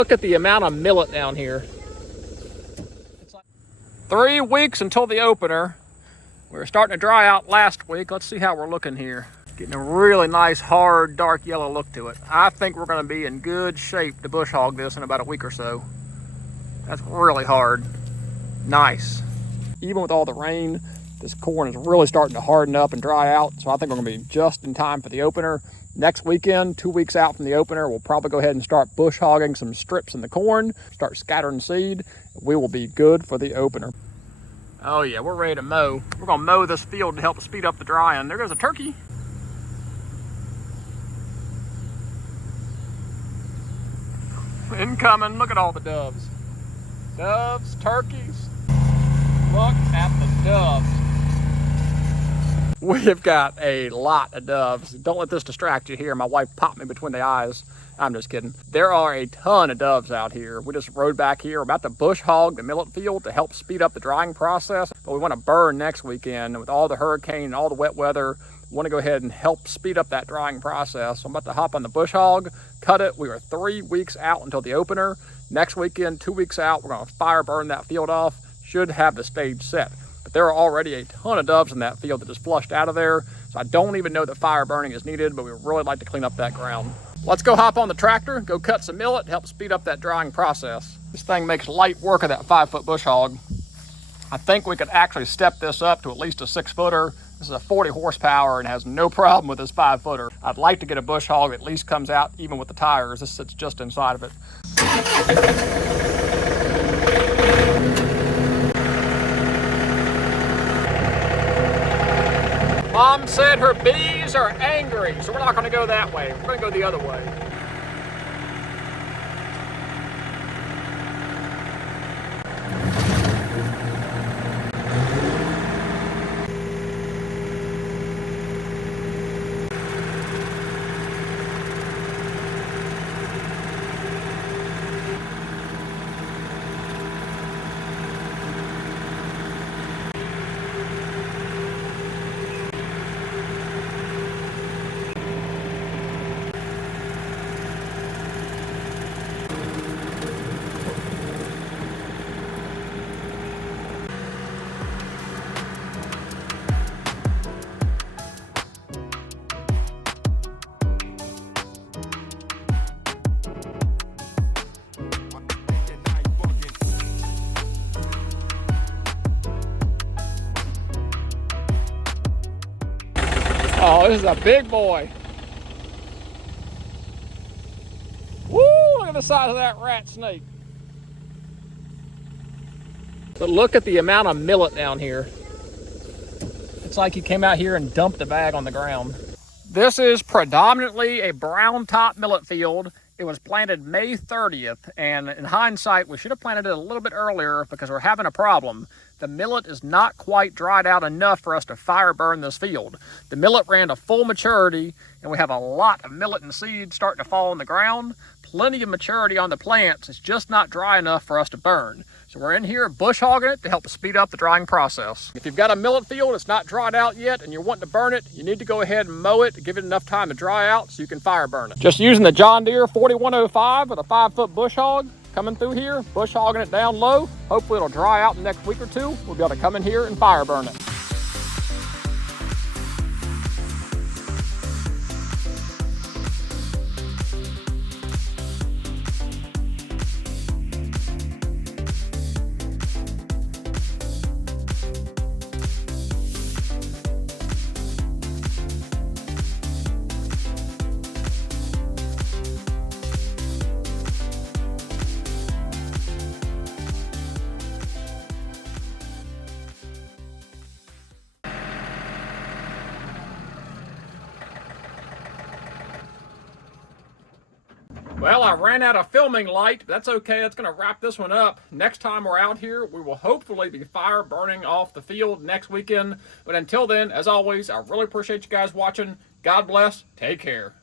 Look at the amount of millet down here. It's like 3 weeks until the opener. We were starting to dry out last week. Let's see how we're looking here. Getting a really nice, hard, dark yellow look to it. I think we're going to be in good shape to bush hog this in about a week or so. That's really hard. Nice. Even with all the rain, this corn is really starting to harden up and dry out. So I think we're going to be just in time for the opener. Next weekend, 2 weeks out from the opener, we'll probably go ahead and start bush hogging some strips in the corn, start scattering seed. We will be good for the opener. Oh yeah, we're ready to mow. We're going to mow this field to help speed up the drying. There goes a turkey. Incoming. Look at all the doves. Doves, turkeys. Look at the doves. We've got a lot of doves. Don't let this distract you here. My wife popped me between the eyes. I'm just kidding. There are a ton of doves out here. We just rode back here. We're about to bush hog the millet field to help speed up the drying process, but we want to burn next weekend. And with all the hurricane and all the wet weather, we want to go ahead and help speed up that drying process. So I'm about to hop on the bush hog, cut it. We are 3 weeks out until the opener. Next weekend, 2 weeks out, we're going to fire burn that field off. Should have the stage set. But there are already a ton of doves in that field that just flushed out of there. So I don't even know that fire burning is needed, but we would really like to clean up that ground. Let's go hop on the tractor, go cut some millet to help speed up that drying process. This thing makes light work of that 5-foot bush hog. I think we could actually step this up to at least a 6-footer. This is a 40 horsepower and has no problem with this 5-footer. I'd like to get a bush hog that at least comes out even with the tires. This sits just inside of it. Mom said her bees are angry, so we're not going to go that way. We're going to go the other way. Oh, this is a big boy. Woo, look at the size of that rat snake. But look at the amount of millet down here. It's like he came out here and dumped the bag on the ground. This is predominantly a brown top millet field. It was planted May 30th, and in hindsight, we should have planted it a little bit earlier because we're having a problem. The millet is not quite dried out enough for us to fire burn this field. The millet ran to full maturity, and we have a lot of millet and seed starting to fall on the ground. Plenty of maturity on the plants. It's just not dry enough for us to burn. So we're in here bush hogging it to help speed up the drying process. If you've got a millet field that's not dried out yet and you're wanting to burn it, you need to go ahead and mow it to give it enough time to dry out so you can fire burn it. Just using the John Deere 4105 with a 5-foot bush hog, coming through here, bush hogging it down low. Hopefully it'll dry out in the next week or two. We'll be able to come in here and fire burn it. Well, I ran out of filming light, but that's okay. That's going to wrap this one up. Next time we're out here, we will hopefully be fire burning off the field next weekend. But until then, as always, I really appreciate you guys watching. God bless. Take care.